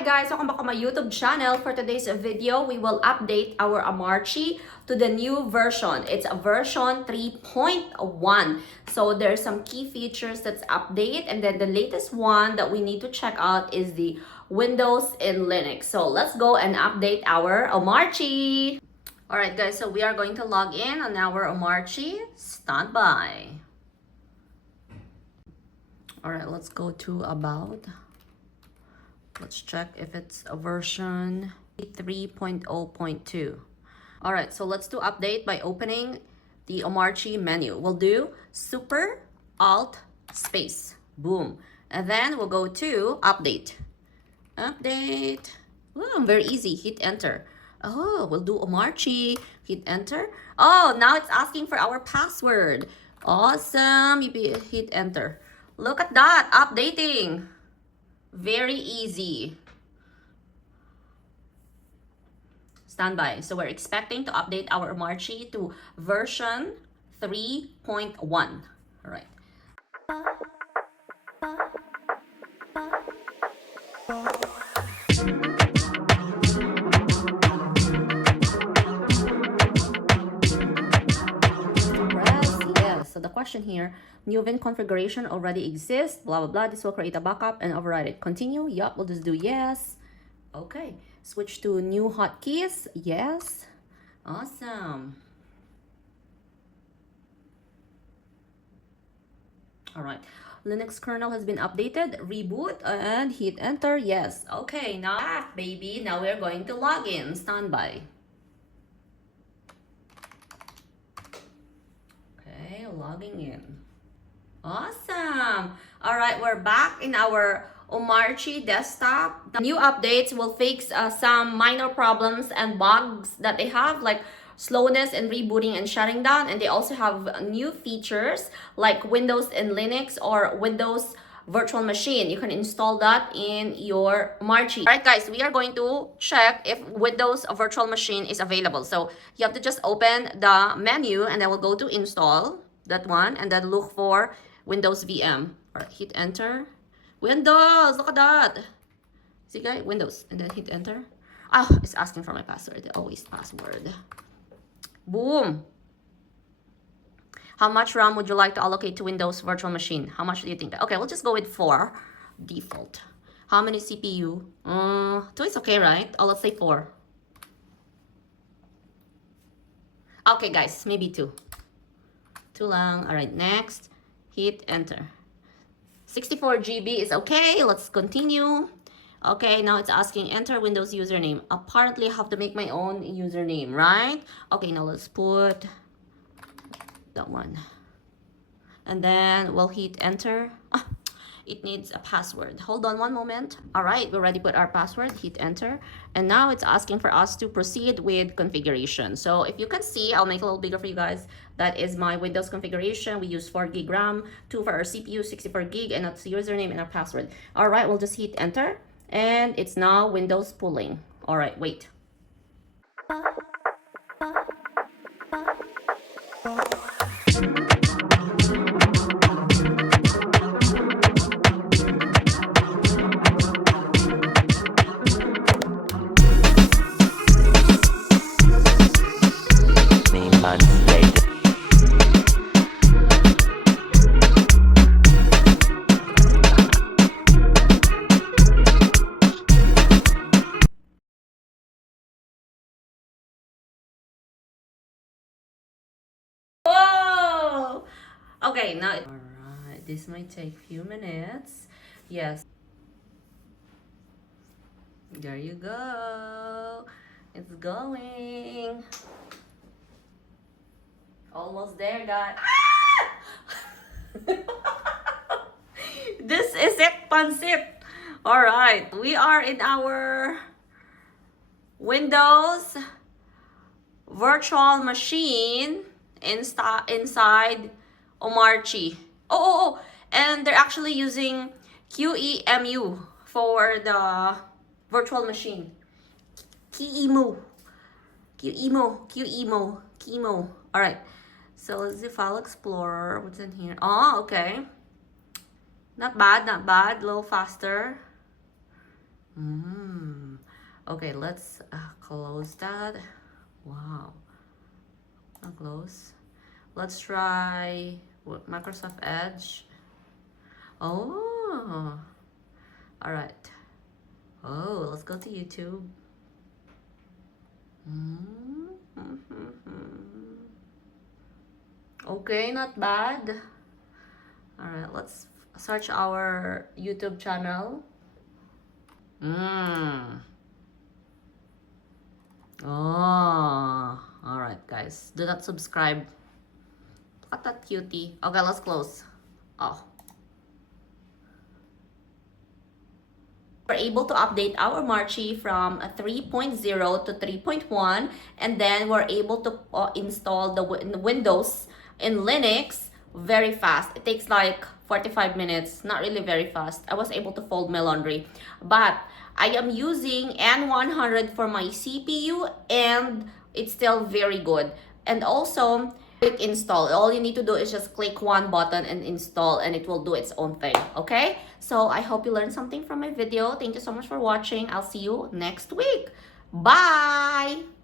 Hey guys, welcome back to my YouTube channel. For today's video, we will update our Omarchy to the new version. It's a version 3.1. So there's some key features that's update, and then the latest one that we need to check out is the Windows in Linux. So let's go and update our Omarchy. Alright guys, so we are going to log in on our Omarchy. Stand by. Alright, let's go to About. Let's check if it's a version 3.0.2. All right, so let's do update by opening the Omarchy menu. We'll do Super Alt Space. Boom. And then we'll go to Update. Update. Oh, very easy. Hit Enter. Oh, we'll do Omarchy. Hit Enter. Oh, now it's asking for our password. Awesome. You hit Enter. Look at that. Updating. Very easy. Standby. So we're expecting to update our Omarchy to version 3.1. All right. So the question here, new Vin configuration already exists, blah, blah, blah. This will create a backup and override it. Continue. Yup, we'll just do yes. Okay. Switch to new hotkeys. Yes. Awesome. All right. Linux kernel has been updated. Reboot and hit enter. Yes. Okay. Now, baby. Now we're going to log in. Standby. Logging in. Awesome. All right, we're back in our Omarchy desktop. The new updates will fix some minor problems and bugs that they have, like slowness in rebooting and shutting down. And they also have new features like Windows in Linux or Windows virtual machine. You can install that in your Omarchy. All right, guys, we are going to check if Windows virtual machine is available. So you have to just open the menu and then we'll go to install that one and then look for Windows VM. All right, hit enter. Windows, look at that. See guys, Windows, and then hit enter. Oh, it's asking for my password. Always password. Boom. How much RAM would you like to allocate to Windows virtual machine? How much do you think? Okay, we'll just go with 4 default. How many CPU? 2 is okay, right? Oh, let's say 4. Okay, guys, maybe 2. Too long. All right, next. Hit enter. 64 GB is okay. Let's continue. Okay, now it's asking enter Windows username. Apparently, I have to make my own username, right? Okay, now let's put that one. And then we'll hit enter. It needs a password. Hold on one moment. All right, we already put our password. Hit enter. And now it's asking for us to proceed with configuration. So if you can see, I'll make it a little bigger for you guys. That is my Windows configuration. We use 4 GB RAM, 2 for our CPU, 64 GB, and that's the username and our password. All right, we'll just hit enter. And it's now Windows pulling. All right, wait. Whoa! Okay, now alright, this might take a few minutes. Yes. There you go. It's going. Almost there, guys. Ah! This is it, Pansit. Alright, we are in our Windows virtual machine inside Omarchy. Oh, and they're actually using QEMU for the virtual machine. QEMU. All right. So let's do File Explorer. What's in here? Oh, okay. Not bad, not bad. A little faster. Okay, let's close that. Wow, not close. Let's try Microsoft Edge. Oh, all right. Oh, let's go to YouTube. Okay, not bad. All right, let's search our YouTube channel. Oh, all right, guys. Do not subscribe. Look at that cutie. Okay, let's close. Oh. We're able to update our Omarchy from 3.0 to 3.1, and then we're able to install the Windows in Linux very fast. It takes like 45 minutes, not really very fast. I was able to fold my laundry, but I am using N100 for my CPU, and it's still very good. And also, quick install. All you need to do is just click one button and install, and it will do its own thing. Okay, so I hope you learned something from my video. Thank you so much for watching. I'll see you next week. Bye.